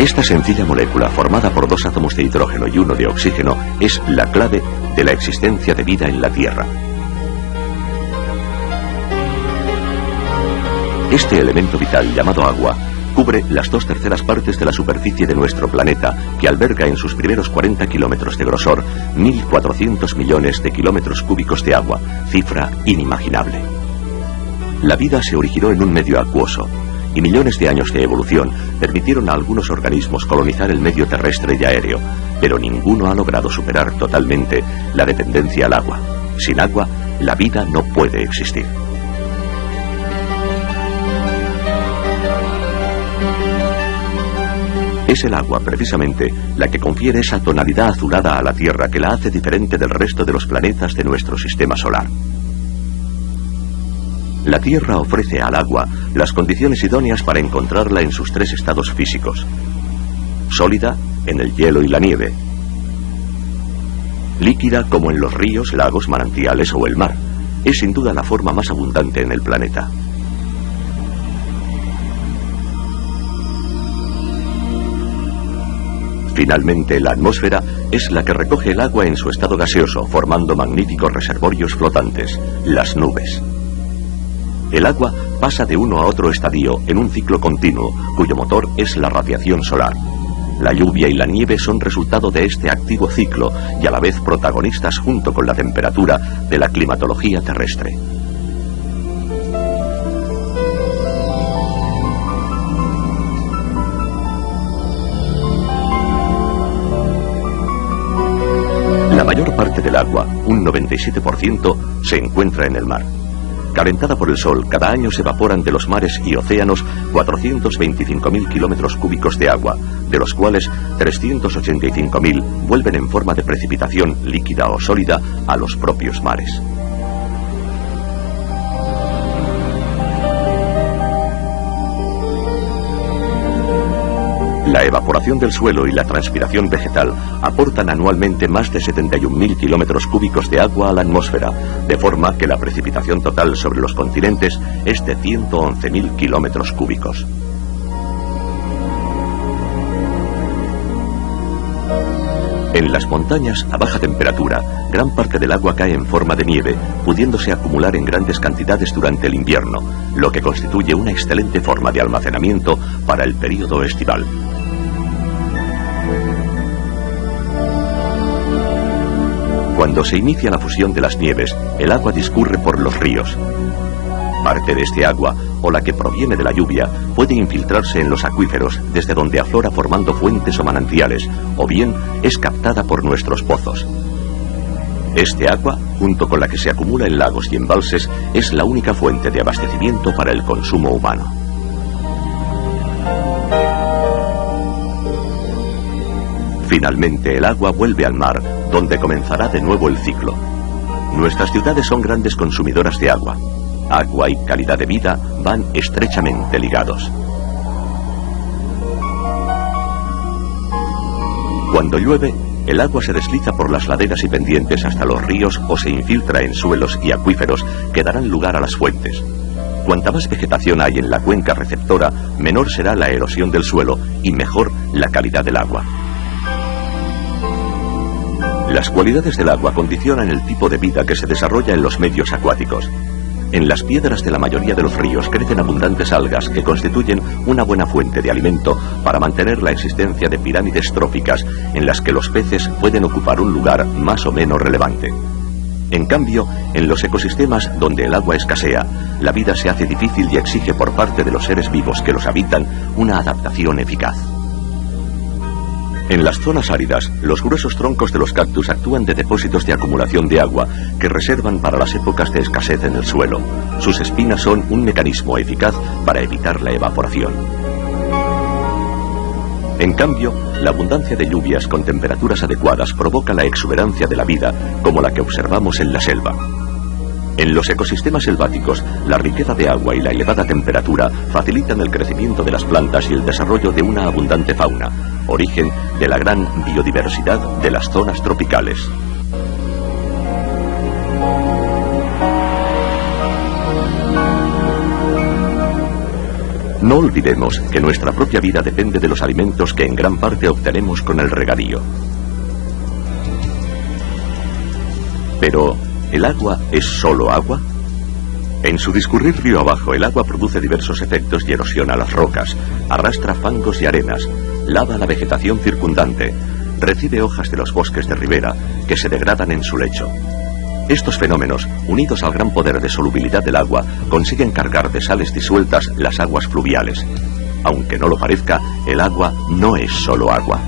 Esta sencilla molécula, formada por 2 átomos de hidrógeno y 1 de oxígeno, es la clave de la existencia de vida en la Tierra. Este elemento vital, llamado agua, cubre las 2/3 partes de la superficie de nuestro planeta, que alberga en sus primeros 40 kilómetros de grosor 1.400 millones de kilómetros cúbicos de agua, cifra inimaginable. La vida se originó en un medio acuoso, y millones de años de evolución permitieron a algunos organismos colonizar el medio terrestre y aéreo, pero ninguno ha logrado superar totalmente la dependencia al agua. Sin agua, la vida no puede existir. Es el agua, precisamente, la que confiere esa tonalidad azulada a la Tierra que la hace diferente del resto de los planetas de nuestro sistema solar. La Tierra ofrece al agua las condiciones idóneas para encontrarla en sus 3 estados físicos: sólida, en el hielo y la nieve; líquida, como en los ríos, lagos, manantiales o el mar. Es sin duda la forma más abundante en el planeta. Finalmente, la atmósfera es la que recoge el agua en su estado gaseoso, formando magníficos reservorios flotantes, las nubes. El agua pasa de uno a otro estadio en un ciclo continuo, cuyo motor es la radiación solar. La lluvia y la nieve son resultado de este activo ciclo y a la vez protagonistas, junto con la temperatura, de la climatología terrestre. La mayor parte del agua, un 97%, se encuentra en el mar. Calentada por el sol, cada año se evaporan de los mares y océanos 425.000 kilómetros cúbicos de agua, de los cuales 385.000 vuelven en forma de precipitación líquida o sólida a los propios mares. La evaporación del suelo y la transpiración vegetal aportan anualmente más de 71.000 kilómetros cúbicos de agua a la atmósfera, de forma que la precipitación total sobre los continentes es de 111.000 kilómetros cúbicos. En las montañas a baja temperatura, gran parte del agua cae en forma de nieve, pudiéndose acumular en grandes cantidades durante el invierno, lo que constituye una excelente forma de almacenamiento para el período estival. Cuando se inicia la fusión de las nieves, el agua discurre por los ríos. Parte de este agua, o la que proviene de la lluvia, puede infiltrarse en los acuíferos, desde donde aflora formando fuentes o manantiales, o bien es captada por nuestros pozos. Este agua, junto con la que se acumula en lagos y embalses, es la única fuente de abastecimiento para el consumo humano. Finalmente, el agua vuelve al mar, donde comenzará de nuevo el ciclo. Nuestras ciudades son grandes consumidoras de agua. Agua y calidad de vida van estrechamente ligados. Cuando llueve, el agua se desliza por las laderas y pendientes hasta los ríos o se infiltra en suelos y acuíferos que darán lugar a las fuentes. Cuanta más vegetación hay en la cuenca receptora, menor será la erosión del suelo y mejor la calidad del agua. Las cualidades del agua condicionan el tipo de vida que se desarrolla en los medios acuáticos. En las piedras de la mayoría de los ríos crecen abundantes algas que constituyen una buena fuente de alimento para mantener la existencia de pirámides tróficas en las que los peces pueden ocupar un lugar más o menos relevante. En cambio, en los ecosistemas donde el agua escasea, la vida se hace difícil y exige por parte de los seres vivos que los habitan una adaptación eficaz. En las zonas áridas, los gruesos troncos de los cactus actúan de depósitos de acumulación de agua que reservan para las épocas de escasez en el suelo. Sus espinas son un mecanismo eficaz para evitar la evaporación. En cambio, la abundancia de lluvias con temperaturas adecuadas provoca la exuberancia de la vida, como la que observamos en la selva. En los ecosistemas selváticos, la riqueza de agua y la elevada temperatura facilitan el crecimiento de las plantas y el desarrollo de una abundante fauna, origen de la gran biodiversidad de las zonas tropicales. No olvidemos que nuestra propia vida depende de los alimentos que en gran parte obtenemos con el regadío. Pero, ¿el agua es solo agua? En su discurrir río abajo, el agua produce diversos efectos y erosiona las rocas, arrastra fangos y arenas, lava la vegetación circundante, recibe hojas de los bosques de ribera que se degradan en su lecho. Estos fenómenos, unidos al gran poder de solubilidad del agua, consiguen cargar de sales disueltas las aguas fluviales. Aunque no lo parezca, el agua no es solo agua.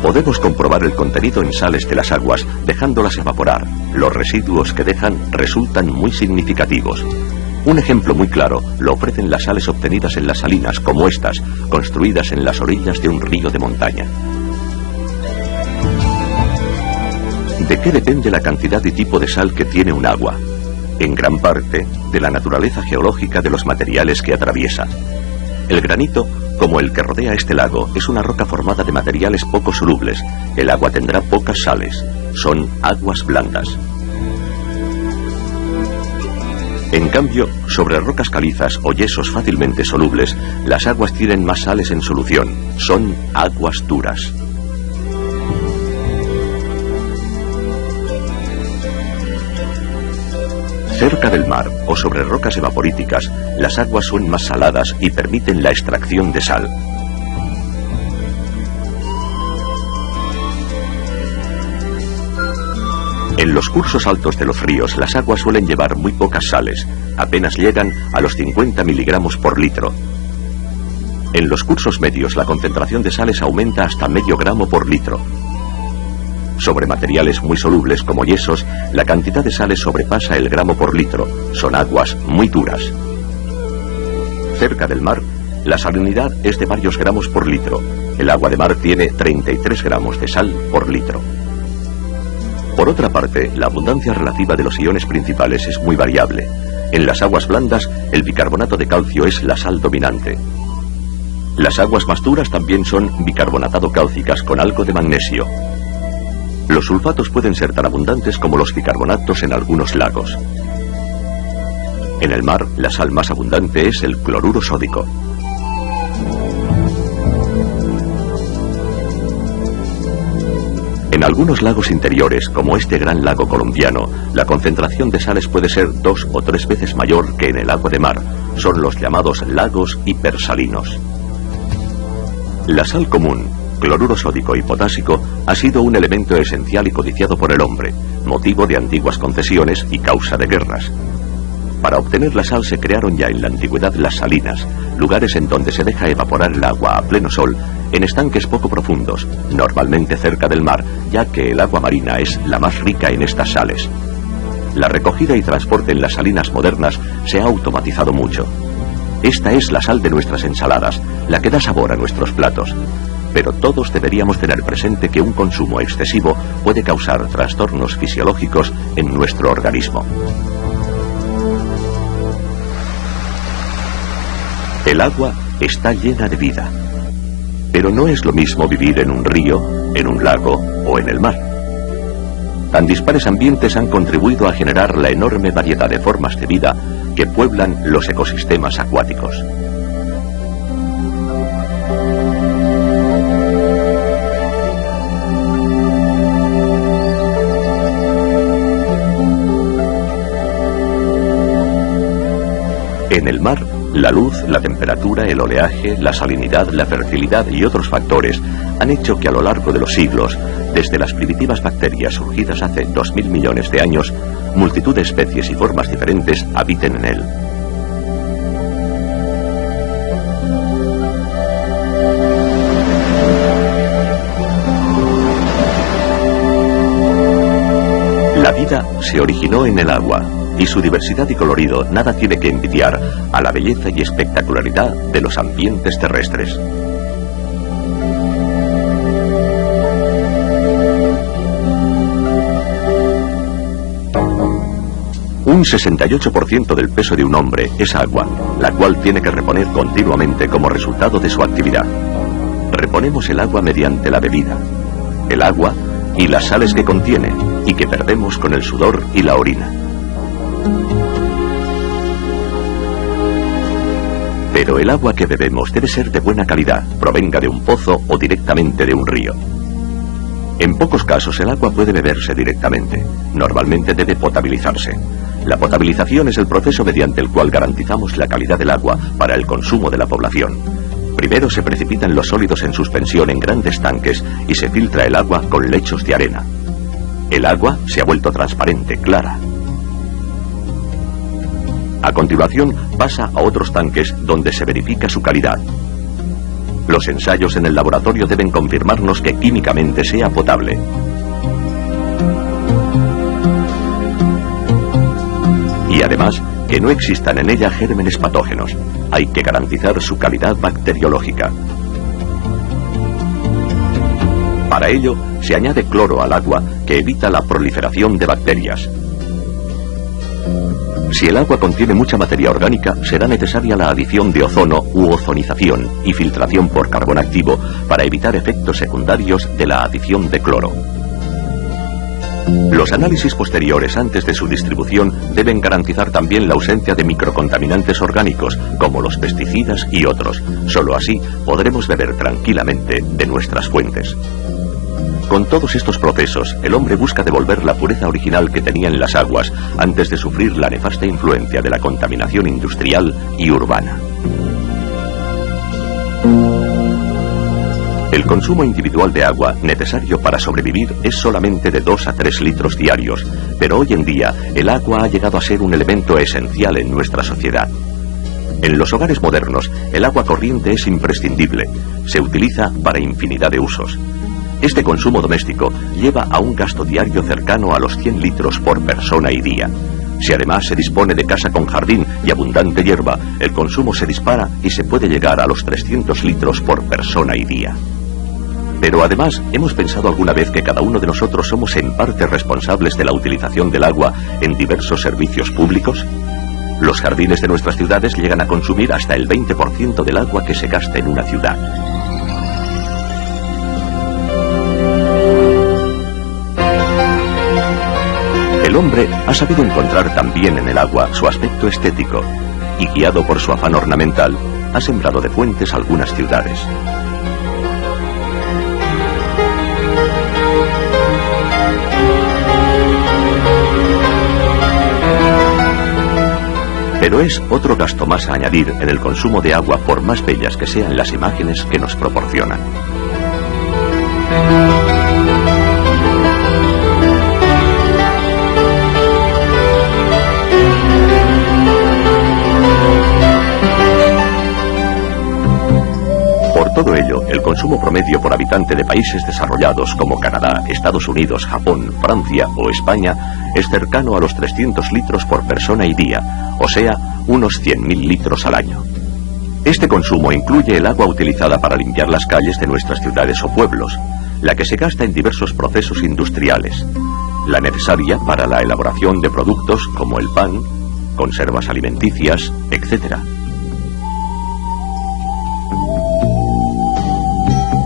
Podemos comprobar el contenido en sales de las aguas dejándolas evaporar. Los residuos que dejan resultan muy significativos. Un ejemplo muy claro lo ofrecen las sales obtenidas en las salinas como estas, construidas en las orillas de un río de montaña. ¿De qué depende la cantidad y tipo de sal que tiene un agua? En gran parte, de la naturaleza geológica de los materiales que atraviesa. El granito, como el que rodea este lago, es una roca formada de materiales poco solubles. El agua tendrá pocas sales. Son aguas blandas. En cambio, sobre rocas calizas o yesos fácilmente solubles, las aguas tienen más sales en solución. Son aguas duras. Cerca del mar o sobre rocas evaporíticas, las aguas son más saladas y permiten la extracción de sal. En los cursos altos de los ríos, las aguas suelen llevar muy pocas sales, apenas llegan a los 50 miligramos por litro. En los cursos medios, la concentración de sales aumenta hasta medio gramo por litro. Sobre materiales muy solubles como yesos, la cantidad de sales sobrepasa el gramo por litro. Son aguas muy duras. Cerca del mar, la salinidad es de varios gramos por litro. El agua de mar tiene 33 gramos de sal por litro. Por otra parte, la abundancia relativa de los iones principales es muy variable. En las aguas blandas, el bicarbonato de calcio es la sal dominante. Las aguas más duras también son bicarbonatado cálcicas con algo de magnesio. Los sulfatos pueden ser tan abundantes como los bicarbonatos en algunos lagos. En el mar, la sal más abundante es el cloruro sódico. En algunos lagos interiores, como este gran lago colombiano, la concentración de sales puede ser 2 o 3 veces mayor que en el agua de mar. Son los llamados lagos hipersalinos. La sal común, cloruro sódico y potásico, ha sido un elemento esencial y codiciado por el hombre, motivo de antiguas concesiones y causa de guerras. Para obtener la sal se crearon ya en la antigüedad las salinas, lugares en donde se deja evaporar el agua a pleno sol en estanques poco profundos, normalmente cerca del mar, ya que el agua marina es la más rica en estas sales. La recogida y transporte en las salinas modernas se ha automatizado mucho. Esta es la sal de nuestras ensaladas, la que da sabor a nuestros platos. Pero todos deberíamos tener presente que un consumo excesivo puede causar trastornos fisiológicos en nuestro organismo. El agua está llena de vida. Pero no es lo mismo vivir en un río, en un lago o en el mar. Tan dispares ambientes han contribuido a generar la enorme variedad de formas de vida que pueblan los ecosistemas acuáticos. En el mar, la luz, la temperatura, el oleaje, la salinidad, la fertilidad y otros factores han hecho que a lo largo de los siglos, desde las primitivas bacterias surgidas hace 2000 millones de años, multitud de especies y formas diferentes habiten en él. La vida se originó en el agua, y su diversidad y colorido nada tiene que envidiar a la belleza y espectacularidad de los ambientes terrestres. Un 68% del peso de un hombre es agua, la cual tiene que reponer continuamente como resultado de su actividad. Reponemos el agua mediante la bebida. El agua, y las sales que contiene y que perdemos con el sudor y la orina. Pero el agua que bebemos debe ser de buena calidad, provenga de un pozo o directamente de un río. En pocos casos el agua puede beberse directamente. Normalmente debe potabilizarse. La potabilización es el proceso mediante el cual garantizamos la calidad del agua para el consumo de la población. Primero se precipitan los sólidos en suspensión en grandes tanques y se filtra el agua con lechos de arena. El agua se ha vuelto transparente, clara. A continuación pasa a otros tanques donde se verifica su calidad. Los ensayos en el laboratorio deben confirmarnos que químicamente sea potable. Y además, que no existan en ella gérmenes patógenos. Hay que garantizar su calidad bacteriológica. Para ello, se añade cloro al agua que evita la proliferación de bacterias. Si el agua contiene mucha materia orgánica, será necesaria la adición de ozono u ozonización y filtración por carbón activo para evitar efectos secundarios de la adición de cloro. Los análisis posteriores antes de su distribución deben garantizar también la ausencia de microcontaminantes orgánicos, como los pesticidas y otros. Solo así podremos beber tranquilamente de nuestras fuentes. Con todos estos procesos, el hombre busca devolver la pureza original que tenía en las aguas antes de sufrir la nefasta influencia de la contaminación industrial y urbana. El consumo individual de agua necesario para sobrevivir es solamente de 2 a 3 litros diarios, pero hoy en día el agua ha llegado a ser un elemento esencial en nuestra sociedad. En los hogares modernos, el agua corriente es imprescindible. Se utiliza para infinidad de usos. Este consumo doméstico lleva a un gasto diario cercano a los 100 litros por persona y día. Si además se dispone de casa con jardín y abundante hierba, el consumo se dispara y se puede llegar a los 300 litros por persona y día. Pero además, ¿hemos pensado alguna vez que cada uno de nosotros somos en parte responsables de la utilización del agua en diversos servicios públicos? Los jardines de nuestras ciudades llegan a consumir hasta el 20% del agua que se gasta en una ciudad. El hombre ha sabido encontrar también en el agua su aspecto estético y, guiado por su afán ornamental, ha sembrado de fuentes algunas ciudades. Pero es otro gasto más a añadir en el consumo de agua, por más bellas que sean las imágenes que nos proporcionan. Por todo ello, el consumo promedio por habitante de países desarrollados como Canadá, Estados Unidos, Japón, Francia o España es cercano a los 300 litros por persona y día, o sea, unos 100.000 litros al año. Este consumo incluye el agua utilizada para limpiar las calles de nuestras ciudades o pueblos, la que se gasta en diversos procesos industriales, la necesaria para la elaboración de productos como el pan, conservas alimenticias, etc.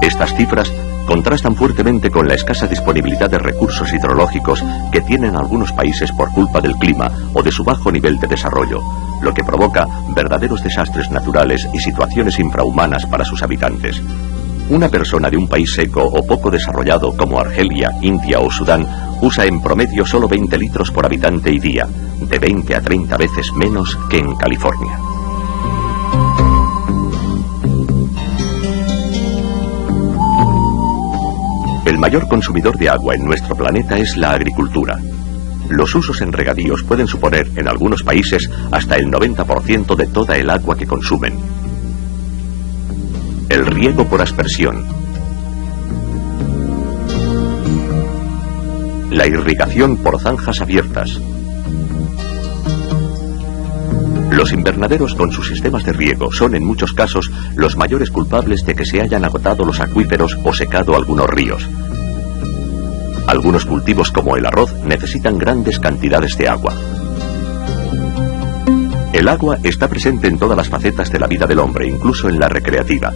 Estas cifras contrastan fuertemente con la escasa disponibilidad de recursos hidrológicos que tienen algunos países por culpa del clima o de su bajo nivel de desarrollo, lo que provoca verdaderos desastres naturales y situaciones infrahumanas para sus habitantes. Una persona de un país seco o poco desarrollado como Argelia, India o Sudán usa en promedio solo 20 litros por habitante y día, de 20 a 30 veces menos que en California. El mayor consumidor de agua en nuestro planeta es la agricultura. Los usos en regadíos pueden suponer en algunos países hasta el 90% de toda el agua que consumen. El riego por aspersión. La irrigación por zanjas abiertas. Los invernaderos con sus sistemas de riego son en muchos casos los mayores culpables de que se hayan agotado los acuíferos o secado algunos ríos. Algunos cultivos como el arroz necesitan grandes cantidades de agua. El agua está presente en todas las facetas de la vida del hombre, incluso en la recreativa.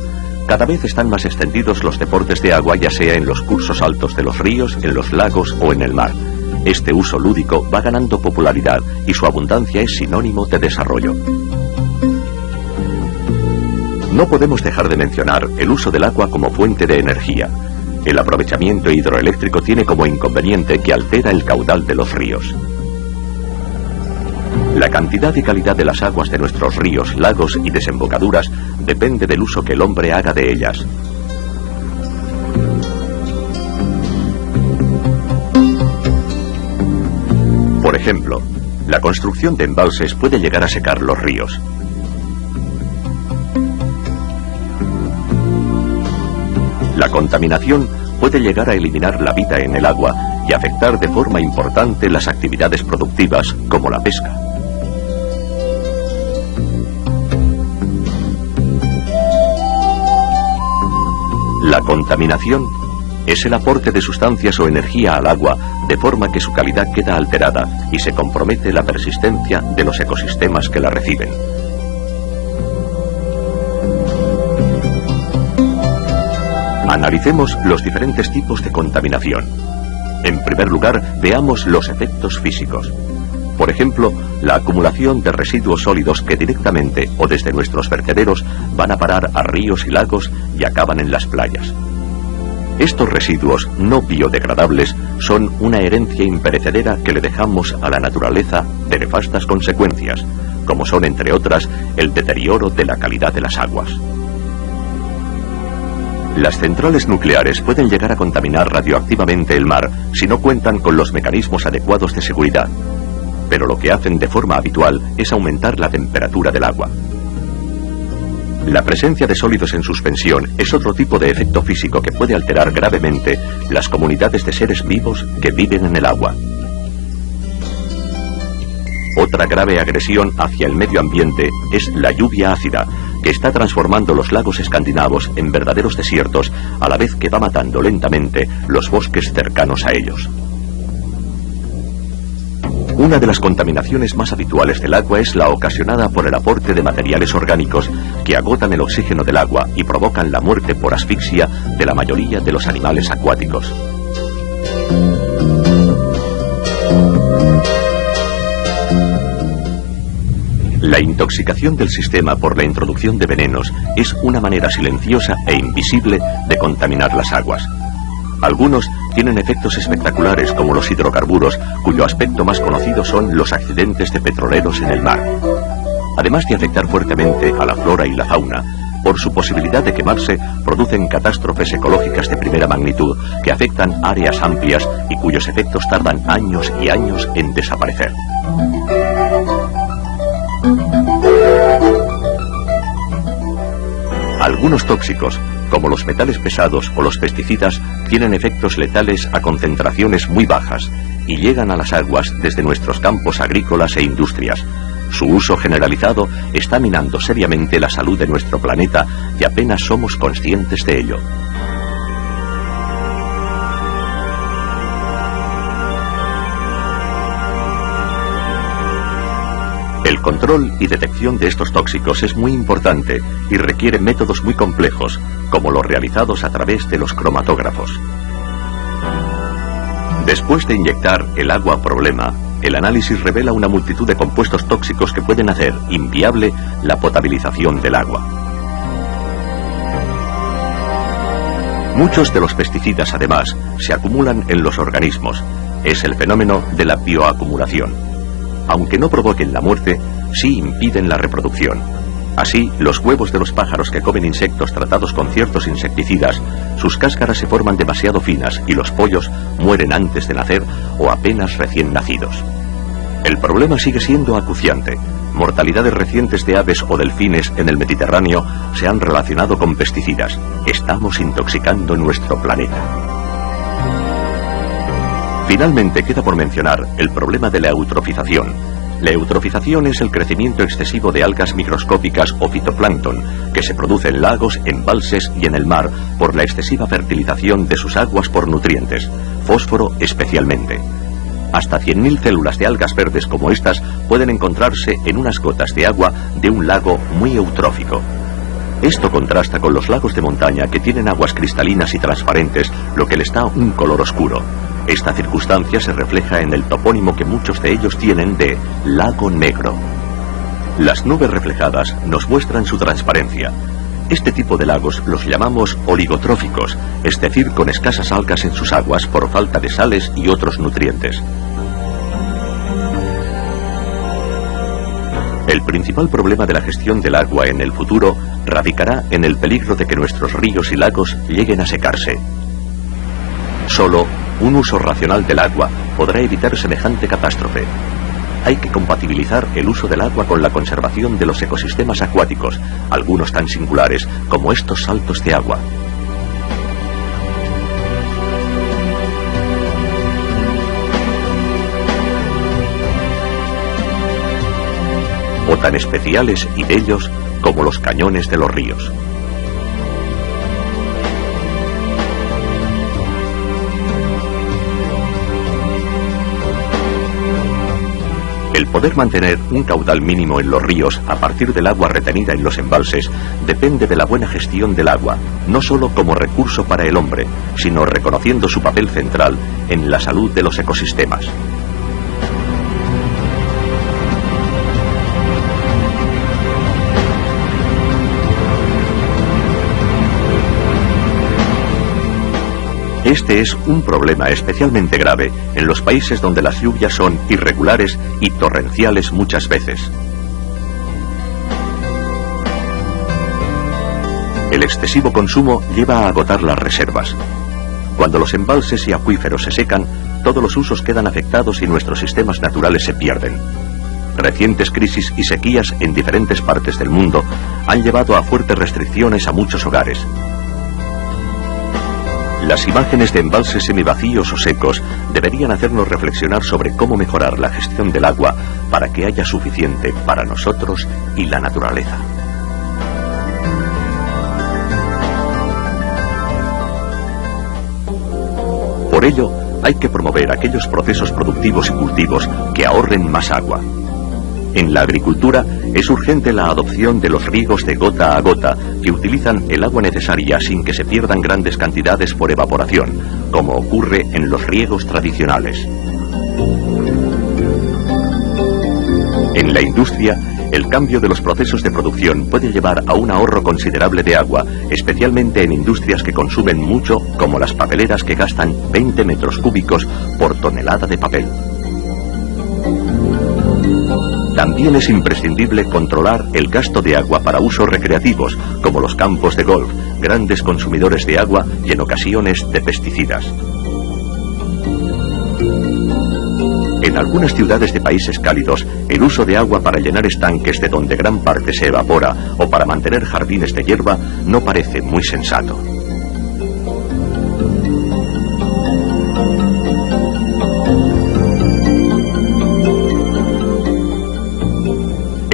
Cada vez están más extendidos los deportes de agua, ya sea en los cursos altos de los ríos, en los lagos o en el mar. Este uso lúdico va ganando popularidad y su abundancia es sinónimo de desarrollo. No podemos dejar de mencionar el uso del agua como fuente de energía. El aprovechamiento hidroeléctrico tiene como inconveniente que altera el caudal de los ríos. La cantidad y calidad de las aguas de nuestros ríos, lagos y desembocaduras depende del uso que el hombre haga de ellas. Por ejemplo, la construcción de embalses puede llegar a secar los ríos. La contaminación puede llegar a eliminar la vida en el agua y afectar de forma importante las actividades productivas como la pesca. La contaminación es el aporte de sustancias o energía al agua de forma que su calidad queda alterada y se compromete la persistencia de los ecosistemas que la reciben. Analicemos los diferentes tipos de contaminación. En primer lugar, veamos los efectos físicos. Por ejemplo, la acumulación de residuos sólidos que directamente o desde nuestros vertederos van a parar a ríos y lagos y acaban en las playas. Estos residuos no biodegradables son una herencia imperecedera que le dejamos a la naturaleza de nefastas consecuencias, como son, entre otras, el deterioro de la calidad de las aguas. Las centrales nucleares pueden llegar a contaminar radioactivamente el mar si no cuentan con los mecanismos adecuados de seguridad, pero lo que hacen de forma habitual es aumentar la temperatura del agua. La presencia de sólidos en suspensión es otro tipo de efecto físico que puede alterar gravemente las comunidades de seres vivos que viven en el agua. Otra grave agresión hacia el medio ambiente es la lluvia ácida, que está transformando los lagos escandinavos en verdaderos desiertos, a la vez que va matando lentamente los bosques cercanos a ellos. Una de las contaminaciones más habituales del agua es la ocasionada por el aporte de materiales orgánicos que agotan el oxígeno del agua y provocan la muerte por asfixia de la mayoría de los animales acuáticos. La intoxicación del sistema por la introducción de venenos es una manera silenciosa e invisible de contaminar las aguas. Algunos tienen efectos espectaculares como los hidrocarburos, cuyo aspecto más conocido son los accidentes de petroleros en el mar. Además de afectar fuertemente a la flora y la fauna, por su posibilidad de quemarse producen catástrofes ecológicas de primera magnitud que afectan áreas amplias y cuyos efectos tardan años y años en desaparecer. Algunos tóxicos, como los metales pesados o los pesticidas, tienen efectos letales a concentraciones muy bajas y llegan a las aguas desde nuestros campos agrícolas e industrias. Su uso generalizado está minando seriamente la salud de nuestro planeta y apenas somos conscientes de ello. El control y detección de estos tóxicos es muy importante y requiere métodos muy complejos, como los realizados a través de los cromatógrafos. Después de inyectar el agua problema, el análisis revela una multitud de compuestos tóxicos que pueden hacer inviable la potabilización del agua. Muchos de los pesticidas, además, se acumulan en los organismos. Es el fenómeno de la bioacumulación. Aunque no provoquen la muerte, sí impiden la reproducción. Así, los huevos de los pájaros que comen insectos tratados con ciertos insecticidas, sus cáscaras se forman demasiado finas y los pollos mueren antes de nacer o apenas recién nacidos. El problema sigue siendo acuciante. Mortalidades recientes de aves o delfines en el Mediterráneo se han relacionado con pesticidas. Estamos intoxicando nuestro planeta. Finalmente queda por mencionar el problema de la eutrofización. La eutrofización es el crecimiento excesivo de algas microscópicas o fitoplancton que se produce en lagos, embalses y en el mar por la excesiva fertilización de sus aguas por nutrientes, fósforo especialmente. Hasta 100.000 células de algas verdes como estas pueden encontrarse en unas gotas de agua de un lago muy eutrófico. Esto contrasta con los lagos de montaña que tienen aguas cristalinas y transparentes, lo que les da un color oscuro. Esta circunstancia se refleja en el topónimo que muchos de ellos tienen de lago negro. Las nubes reflejadas nos muestran su transparencia. Este tipo de lagos los llamamos oligotróficos, es decir, con escasas algas en sus aguas por falta de sales y otros nutrientes. El principal problema de la gestión del agua en el futuro radicará en el peligro de que nuestros ríos y lagos lleguen a secarse. Solo un uso racional del agua podrá evitar semejante catástrofe. Hay que compatibilizar el uso del agua con la conservación de los ecosistemas acuáticos, algunos tan singulares como estos saltos de agua. O tan especiales y bellos como los cañones de los ríos. El poder mantener un caudal mínimo en los ríos a partir del agua retenida en los embalses depende de la buena gestión del agua, no solo como recurso para el hombre, sino reconociendo su papel central en la salud de los ecosistemas. Este es un problema especialmente grave en los países donde las lluvias son irregulares y torrenciales muchas veces. El excesivo consumo lleva a agotar las reservas. Cuando los embalses y acuíferos se secan, todos los usos quedan afectados y nuestros sistemas naturales se pierden. Recientes crisis y sequías en diferentes partes del mundo han llevado a fuertes restricciones a muchos hogares. Las imágenes de embalses semivacíos o secos deberían hacernos reflexionar sobre cómo mejorar la gestión del agua para que haya suficiente para nosotros y la naturaleza. Por ello, hay que promover aquellos procesos productivos y cultivos que ahorren más agua. En la agricultura es urgente la adopción de los riegos de gota a gota que utilizan el agua necesaria sin que se pierdan grandes cantidades por evaporación, como ocurre en los riegos tradicionales. En la industria, el cambio de los procesos de producción puede llevar a un ahorro considerable de agua, especialmente en industrias que consumen mucho, como las papeleras que gastan 20 metros cúbicos por tonelada de papel. También es imprescindible controlar el gasto de agua para usos recreativos, como los campos de golf, grandes consumidores de agua y en ocasiones de pesticidas. En algunas ciudades de países cálidos, el uso de agua para llenar estanques de donde gran parte se evapora o para mantener jardines de hierba no parece muy sensato.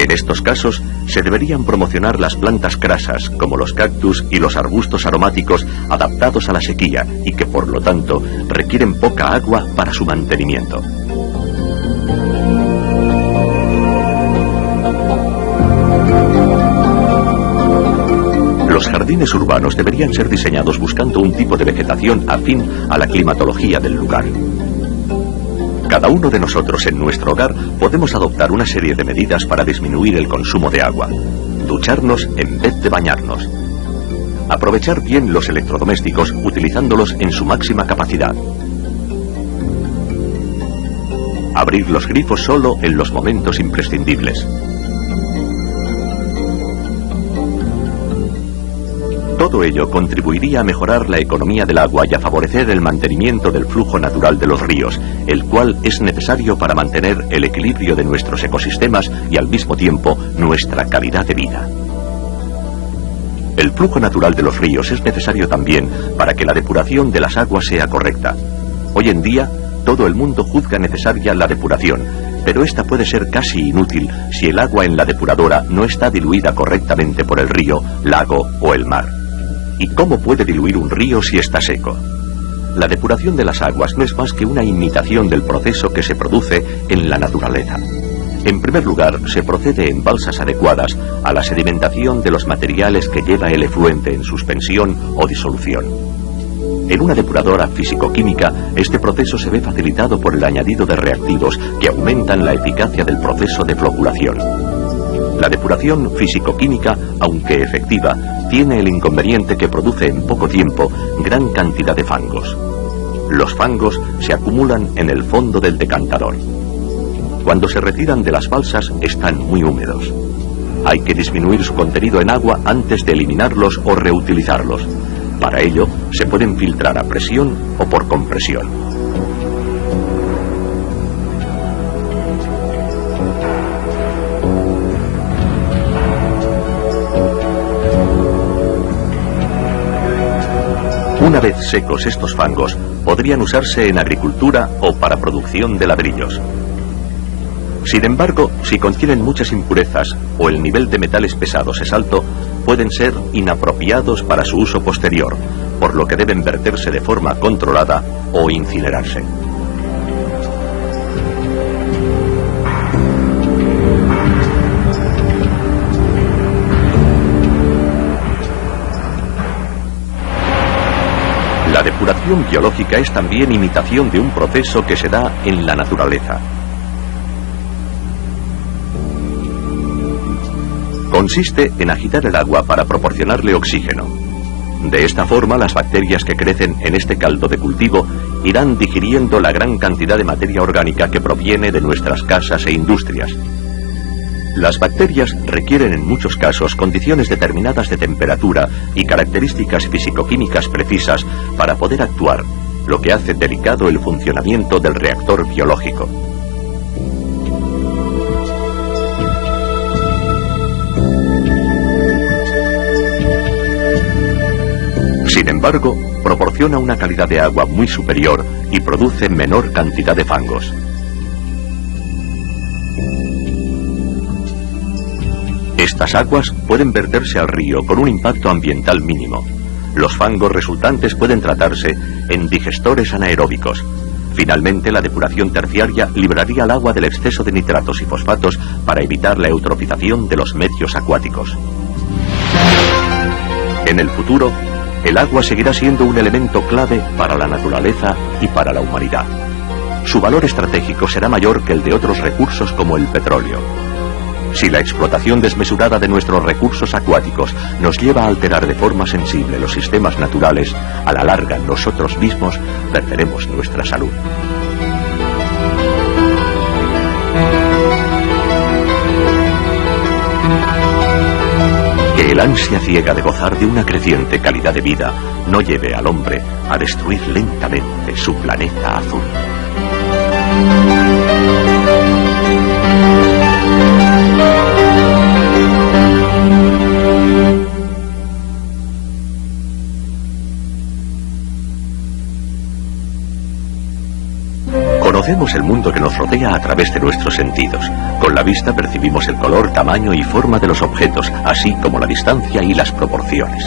En estos casos, se deberían promocionar las plantas crasas, como los cactus y los arbustos aromáticos adaptados a la sequía y que, por lo tanto, requieren poca agua para su mantenimiento. Los jardines urbanos deberían ser diseñados buscando un tipo de vegetación afín a la climatología del lugar. Cada uno de nosotros en nuestro hogar podemos adoptar una serie de medidas para disminuir el consumo de agua. Ducharnos en vez de bañarnos. Aprovechar bien los electrodomésticos utilizándolos en su máxima capacidad. Abrir los grifos solo en los momentos imprescindibles. Todo ello contribuiría a mejorar la economía del agua y a favorecer el mantenimiento del flujo natural de los ríos, el cual es necesario para mantener el equilibrio de nuestros ecosistemas y al mismo tiempo nuestra calidad de vida. El flujo natural de los ríos es necesario también para que la depuración de las aguas sea correcta. Hoy en día, todo el mundo juzga necesaria la depuración, pero esta puede ser casi inútil si el agua en la depuradora no está diluida correctamente por el río, lago o el mar. ¿Y cómo puede diluir un río si está seco? La depuración de las aguas no es más que una imitación del proceso que se produce en la naturaleza. En primer lugar, se procede en balsas adecuadas a la sedimentación de los materiales que lleva el efluente en suspensión o disolución. En una depuradora físico-química, este proceso se ve facilitado por el añadido de reactivos que aumentan la eficacia del proceso de floculación. La depuración físico-química, aunque efectiva, tiene el inconveniente que produce en poco tiempo gran cantidad de fangos. Los fangos se acumulan en el fondo del decantador. Cuando se retiran de las balsas están muy húmedos. Hay que disminuir su contenido en agua antes de eliminarlos o reutilizarlos. Para ello, se pueden filtrar a presión o por compresión. Una vez secos estos fangos, podrían usarse en agricultura o para producción de ladrillos. Sin embargo, si contienen muchas impurezas o el nivel de metales pesados es alto, pueden ser inapropiados para su uso posterior, por lo que deben verterse de forma controlada o incinerarse. La depuración biológica es también imitación de un proceso que se da en la naturaleza. Consiste en agitar el agua para proporcionarle oxígeno. De esta forma, las bacterias que crecen en este caldo de cultivo irán digiriendo la gran cantidad de materia orgánica que proviene de nuestras casas e industrias. Las bacterias requieren en muchos casos condiciones determinadas de temperatura y características fisicoquímicas precisas para poder actuar, lo que hace delicado el funcionamiento del reactor biológico. Sin embargo, proporciona una calidad de agua muy superior y produce menor cantidad de fangos. Estas aguas pueden verterse al río con un impacto ambiental mínimo. Los fangos resultantes pueden tratarse en digestores anaeróbicos. Finalmente, la depuración terciaria libraría al agua del exceso de nitratos y fosfatos para evitar la eutrofización de los medios acuáticos. En el futuro, el agua seguirá siendo un elemento clave para la naturaleza y para la humanidad. Su valor estratégico será mayor que el de otros recursos como el petróleo. Si la explotación desmesurada de nuestros recursos acuáticos nos lleva a alterar de forma sensible los sistemas naturales, a la larga nosotros mismos perderemos nuestra salud. Que el ansia ciega de gozar de una creciente calidad de vida no lleve al hombre a destruir lentamente su planeta azul. Conocemos el mundo que nos rodea a través de nuestros sentidos. Con la vista percibimos el color, tamaño y forma de los objetos, así como la distancia y las proporciones.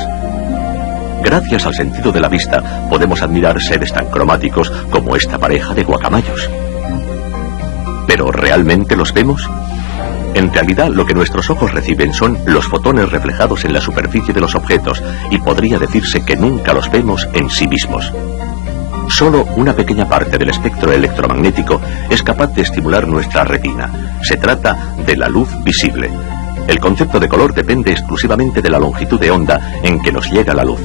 Gracias al sentido de la vista, podemos admirar seres tan cromáticos como esta pareja de guacamayos. ¿Pero realmente los vemos? En realidad, lo que nuestros ojos reciben son los fotones reflejados en la superficie de los objetos, y podría decirse que nunca los vemos en sí mismos. Solo una pequeña parte del espectro electromagnético es capaz de estimular nuestra retina. Se trata de la luz visible. El concepto de color depende exclusivamente de la longitud de onda en que nos llega la luz.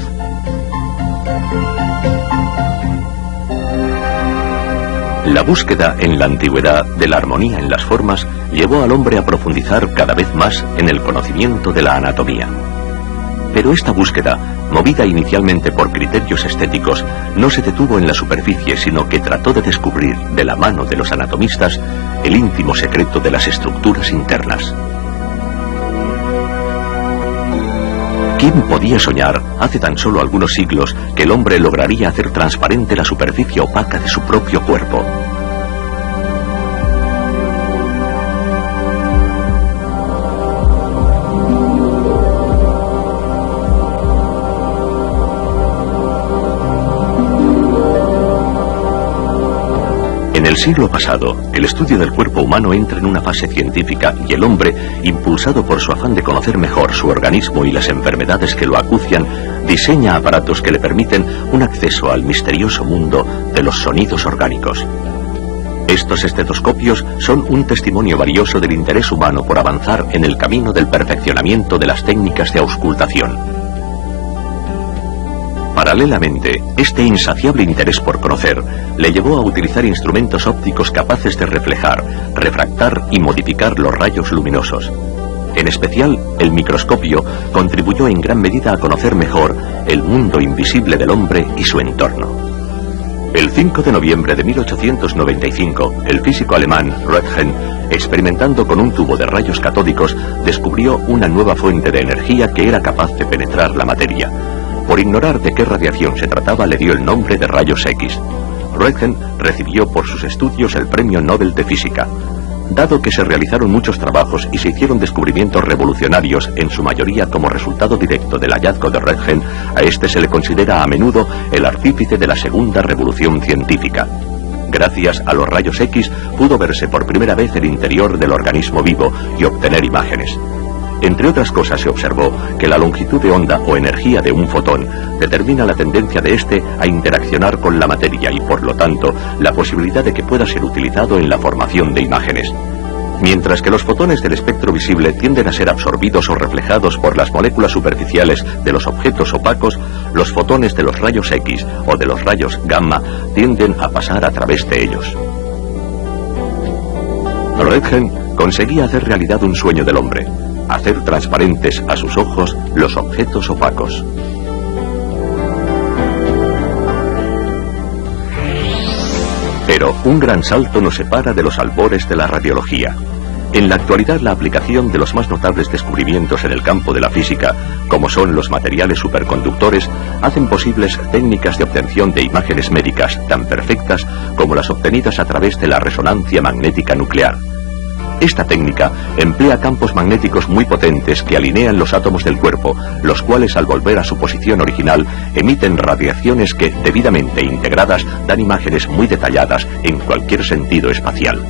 La búsqueda en la antigüedad de la armonía en las formas llevó al hombre a profundizar cada vez más en el conocimiento de la anatomía. Pero esta búsqueda, movida inicialmente por criterios estéticos, no se detuvo en la superficie, sino que trató de descubrir, de la mano de los anatomistas, el íntimo secreto de las estructuras internas. ¿Quién podía soñar, hace tan solo algunos siglos, que el hombre lograría hacer transparente la superficie opaca de su propio cuerpo? En el el siglo pasado, el estudio del cuerpo humano entra en una fase científica y el hombre, impulsado por su afán de conocer mejor su organismo y las enfermedades que lo acucian, diseña aparatos que le permiten un acceso al misterioso mundo de los sonidos orgánicos. Estos estetoscopios son un testimonio valioso del interés humano por avanzar en el camino del perfeccionamiento de las técnicas de auscultación. Paralelamente, este insaciable interés por conocer le llevó a utilizar instrumentos ópticos capaces de reflejar, refractar y modificar los rayos luminosos. En especial, el microscopio contribuyó en gran medida a conocer mejor el mundo invisible del hombre y su entorno. El 5 de noviembre de 1895, el físico alemán Röntgen, experimentando con un tubo de rayos catódicos, descubrió una nueva fuente de energía que era capaz de penetrar la materia. Por ignorar de qué radiación se trataba, le dio el nombre de rayos X. Röntgen recibió por sus estudios el Premio Nobel de Física. Dado que se realizaron muchos trabajos y se hicieron descubrimientos revolucionarios, en su mayoría como resultado directo del hallazgo de Röntgen, a este se le considera a menudo el artífice de la segunda revolución científica. Gracias a los rayos X pudo verse por primera vez el interior del organismo vivo y obtener imágenes. Entre otras cosas, se observó que la longitud de onda o energía de un fotón determina la tendencia de éste a interaccionar con la materia y, por lo tanto, la posibilidad de que pueda ser utilizado en la formación de imágenes. Mientras que los fotones del espectro visible tienden a ser absorbidos o reflejados por las moléculas superficiales de los objetos opacos, los fotones de los rayos X o de los rayos gamma tienden a pasar a través de ellos. Röntgen conseguía hacer realidad un sueño del hombre: hacer transparentes a sus ojos los objetos opacos. Pero un gran salto nos separa de los albores de la radiología. En la actualidad, la aplicación de los más notables descubrimientos en el campo de la física, como son los materiales superconductores, hacen posibles técnicas de obtención de imágenes médicas tan perfectas como las obtenidas a través de la resonancia magnética nuclear. Esta técnica emplea campos magnéticos muy potentes que alinean los átomos del cuerpo, los cuales, al volver a su posición original, emiten radiaciones que, debidamente integradas, dan imágenes muy detalladas en cualquier sentido espacial.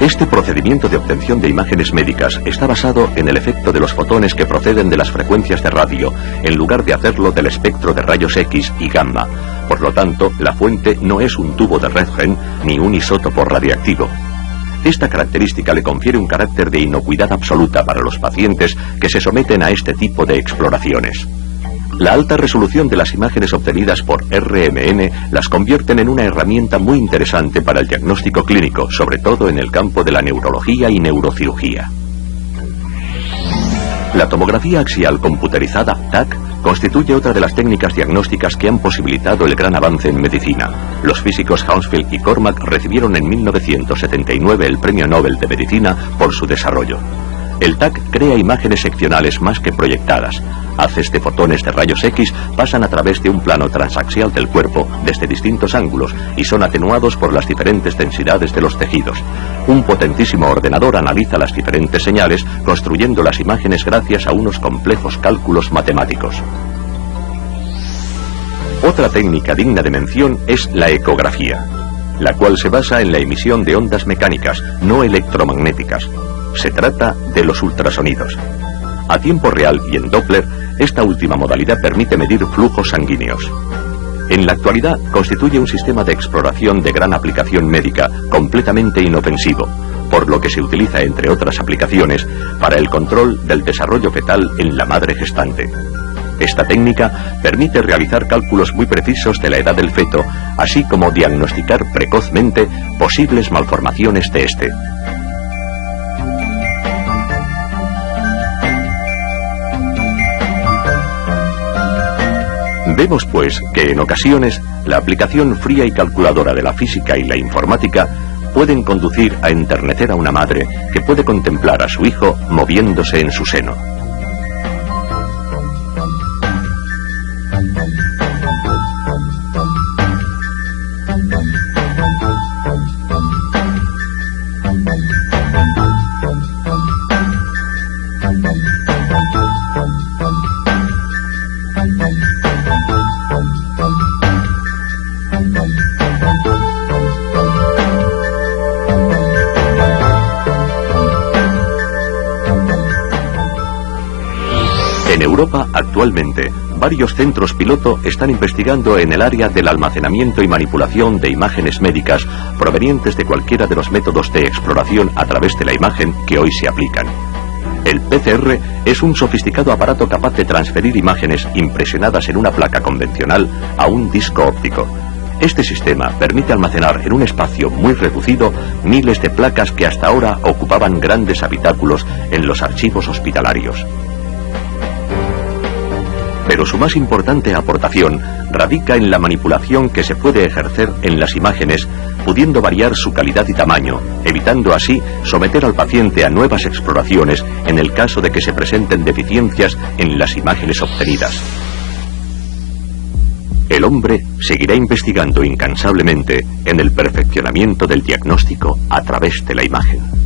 Este procedimiento de obtención de imágenes médicas está basado en el efecto de los fotones que proceden de las frecuencias de radio, en lugar de hacerlo del espectro de rayos X y gamma. Por lo tanto, la fuente no es un tubo de Röntgen ni un isótopo radiactivo. Esta característica le confiere un carácter de inocuidad absoluta para los pacientes que se someten a este tipo de exploraciones. La alta resolución de las imágenes obtenidas por RMN las convierten en una herramienta muy interesante para el diagnóstico clínico, sobre todo en el campo de la neurología y neurocirugía. La tomografía axial computerizada, TAC, constituye otra de las técnicas diagnósticas que han posibilitado el gran avance en medicina. Los físicos Hounsfield y Cormack recibieron en 1979 el Premio Nobel de Medicina por su desarrollo. El TAC crea imágenes seccionales más que proyectadas. Haces de fotones de rayos X pasan a través de un plano transaxial del cuerpo desde distintos ángulos y son atenuados por las diferentes densidades de los tejidos. Un potentísimo ordenador analiza las diferentes señales, construyendo las imágenes gracias a unos complejos cálculos matemáticos. Otra técnica digna de mención es la ecografía, la cual se basa en la emisión de ondas mecánicas, no electromagnéticas. Se trata de los ultrasonidos. A tiempo real y en Doppler, esta última modalidad permite medir flujos sanguíneos. En la actualidad constituye un sistema de exploración de gran aplicación médica completamente inofensivo, por lo que se utiliza, entre otras aplicaciones, para el control del desarrollo fetal en la madre gestante. Esta técnica permite realizar cálculos muy precisos de la edad del feto, así como diagnosticar precozmente posibles malformaciones de este. Vemos, pues, que en ocasiones la aplicación fría y calculadora de la física y la informática pueden conducir a enternecer a una madre que puede contemplar a su hijo moviéndose en su seno. Europa, actualmente, varios centros piloto están investigando en el área del almacenamiento y manipulación de imágenes médicas provenientes de cualquiera de los métodos de exploración a través de la imagen que hoy se aplican. El PCR es un sofisticado aparato capaz de transferir imágenes impresionadas en una placa convencional a un disco óptico. Este sistema permite almacenar en un espacio muy reducido miles de placas que hasta ahora ocupaban grandes habitáculos en los archivos hospitalarios. Pero su más importante aportación radica en la manipulación que se puede ejercer en las imágenes, pudiendo variar su calidad y tamaño, evitando así someter al paciente a nuevas exploraciones en el caso de que se presenten deficiencias en las imágenes obtenidas. El hombre seguirá investigando incansablemente en el perfeccionamiento del diagnóstico a través de la imagen.